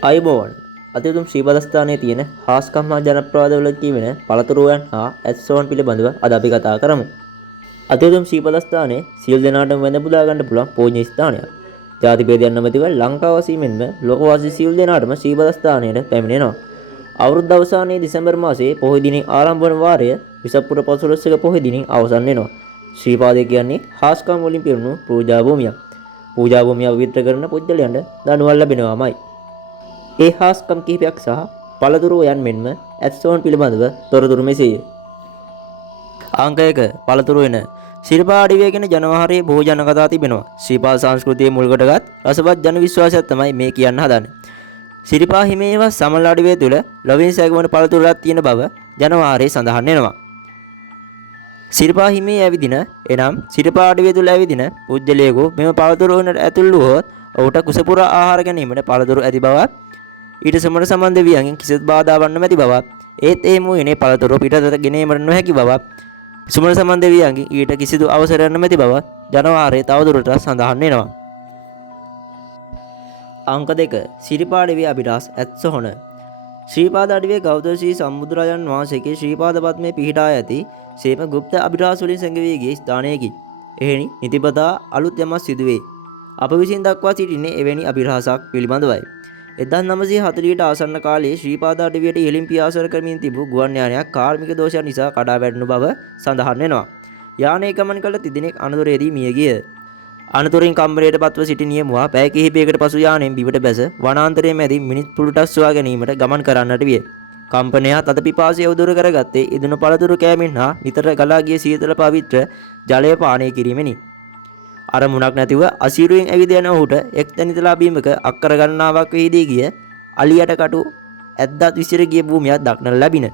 අයිබෝවන් අතිතුම් ශ්‍රීපදස්ථානයේ තියෙන හාස්කම් හා ජනප්‍රවාදවල කියවෙන පළතුරුයන් හා ඇත්සෝන් පිළිබඳව අද අපි කතා කරමු. අතිතුම් ශ්‍රීපදස්ථානයේ සියලු දෙනාටම වැඳ පුදා ගන්න පුළුවන් පූජනීය ස්ථානයක්. ජාතිභේදයන් නැමැතිව ලංකාවාසී මෙන්ම ලෝකවාසී සියලු දෙනාටම ශ්‍රීපදස්ථානයට පැමිණෙනවා. අවුරුද්ද අවසානයේ දෙසැම්බර් මාසයේ පොහොය දිනින් ආරම්භ වන වාරය විසප්පුර පසළොස්වක පොහොය දිනින් අවසන් වෙනවා. ශ්‍රීපාදය කියන්නේ හාස්කම් වලින් පිරුණු පූජා භූමියක්. පූජා භූමිය පවිත්‍ර කරන පුජ්‍යලයන්ට දඬුවම් ලැබෙනවාමයි. ඒ හාස්කම් කිහිපයක් සහ පළතුරුයන් මෙන්ම ඇත්සෝන් පිළිබඳව තොරතුරු මෙසේය. අංක 1 පළතුරු වෙන ශිල්පා අඩවිය ගැන ජනවහරේ බොහෝ ජන කතා තිබෙනවා. ශ්‍රීපාද සංස්කෘතියේ මුල් කොටගත් රසවත් ජන විශ්වාසයක් තමයි මේ කියන්න හදන්නේ. ශිල්පා හිමියව සමල අඩවිය තුල ලොවින් සැගවන පළතුරුක් තියෙන බව ජනවහරේ සඳහන් වෙනවා. ශිල්පා හිමිය ඇවිදින එනම් ශිල්පා අඩවිය තුල ඇවිදින පුජ්‍යලයකෝ මෙම පළතුරු වලට ඇතුළු වූහොත් ඔහුට කුසපුරා ආහාර ගැනීමට පළතුරු ඇති බවත් ඊට සමන සම්බන්ධ වියන්ගෙන් කිසිත් බාධාවක් නැති බවත් ඒත් ඒ මුවනේ පළතුරු පිටතට ගෙනීමට නොහැකි බවත් සුමන සම්බන්ධ වියන්ගෙන් ඊට කිසිදු අවසරයක් නැති බව ජනවාරයේ තවදුරටත් සඳහන් වෙනවා. අංක 2 ශිල්පා අඩවිය අභිරහස් ඇත්සොහොන ශ්‍රීපාද අඩවිය ගෞතම ශ්‍රී සම්බුදුරජාණන් වහන්සේගේ ශ්‍රීපාද පද්මයේ පිහිටා ඇති සේම ගුප්ත අභිරහස් වලින් සැඟවී ගිය ස්ථානයකි. එහෙනි නිතිපතා අලුත් යමක් සිදුවේ. අප විසින් දක්වා සිටින්නේ එවැනි අභිරහසක් පිළිබඳවයි. 1940ට ආසන්න කාලයේ ශ්‍රීපාද අඩවියට ඉහළින් පියාසර කරමින් තිබූ ගුවන් යානයක් කාර්මික දෝෂයන් නිසා කඩා වැටුණු බව සඳහන් වෙනවා. යානයේ ගමන් කළ තිදෙනෙක් අනතුරේදී මිය ගිය. අනතුරින් කම්මරයට පත්ව සිටි නියමුවා පැය කිහිපයකට පසු යානයෙන් බිමට බැස වනාන්තරයේ මැදි මිනිස් පුළුටක් සොයා ගැනීමට ගමන් කරන්නට විය. කම්පනයා තද පිපාසය උදුර කරගත්තේ ඉදුණු පළතුරු කෑමෙන් හා නිතර ගලා ගිය සීතල පවිත්‍ර ජලය පානය කිරීමෙනි. අරමුණක් නැතිව අසීරුවෙන් ඇවිද යන ඔහුට එක් තැනිතලා බීමක අක්කර ගණනාවක් වෙහිදී ගිය අලියට කටු ඇද්දත් විසිර ගිය භූමියක් දක්නට ලැබින.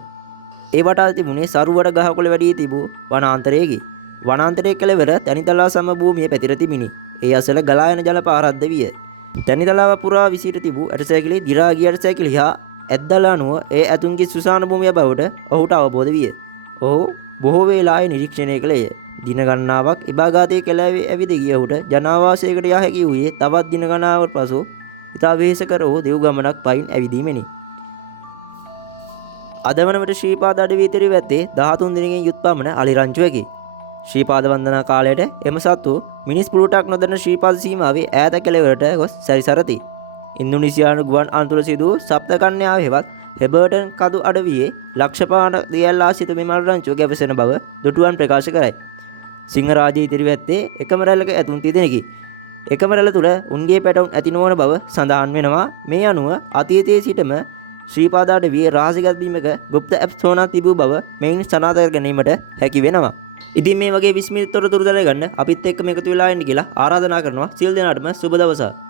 ඒ වටා තිබුණේ සරුවට ගහකොළ වැඩි තිබූ වනාන්තරයකි. වනාන්තරයේ කෙළවර තැනිතලා සම භූමිය පැතිර තිබිනි. ඒ අසල ගලා යන ජල පාරක්ද විය. තැනිතලාව පුරා විසිර තිබූ ඇටසැකිලි දි รา ගිය ඇටසැකිලි හා ඇද්දලා අනුව ඒ ඇතුන්ගේ සුසාන භූමිය බවට ඔහුට අවබෝධ විය. ඔහු බොහෝ වේලාවේ නිරීක්ෂණය කළේය. දින ගණනාවක් ඉබාගාතයේ කෙළවරේ ඇවිද ගිය ඔහුට ජනාවාසයකට යා හැකි වූයේ තවත් දින ගණනාවකට පසු ඉතා වෙහෙසකර වූ දෙව් ගමනක් පයින් ඇවිදීමෙනි. අද වන විට ශ්‍රීපාද අඩවිය ඉතිරි ඇත්තේ 13 දිනකින් යුත් පමණ අලිරංචුවකි. ශ්‍රීපාද වන්දනා කාලයට එම සත්තු මිනිස් පුරුටක් නොදැන ශ්‍රීපාද සීමාවේ ඈත කෙළවරට ගොස් සැරිසරති. ඉන්දුනීසියානු ගුවන් අනතුර සිදු සප්තකන්‍යාව හෙවත් හෙබර්ටන් කදු අඩවියේ ලක්ෂපාන දියල්ලා සිට මෙමල් රංචුව ගැවසෙන බව දුටුවන් ප්‍රකාශ කරයි. සිංහ රාජ්‍යයේ ඉතිරි ඇත්තේ එකම රැල්ලක ඇතුන් තිදෙනෙකි. එකම රැල්ල තුල උන්ගේ පැටවුන් ඇති නොවන බව සඳහන් වෙනවා. මේ අනුව අතීතයේ සිටම ශ්‍රීපාද අඩවියේ රහසිගත බීමක গুপ্ত ඇප්සෝනා තිබූ බව මෙයින් සනාථ කර ගැනීමට හැකි වෙනවා. ඉතින් මේ වගේ විස්මිත තොරතුරු දැනගන්න අපිත් එක්කම එකතු වෙලා ඉන්න කියලා ආරාධනා කරනවා. සියලු දෙනාටම සුබ දවසක්.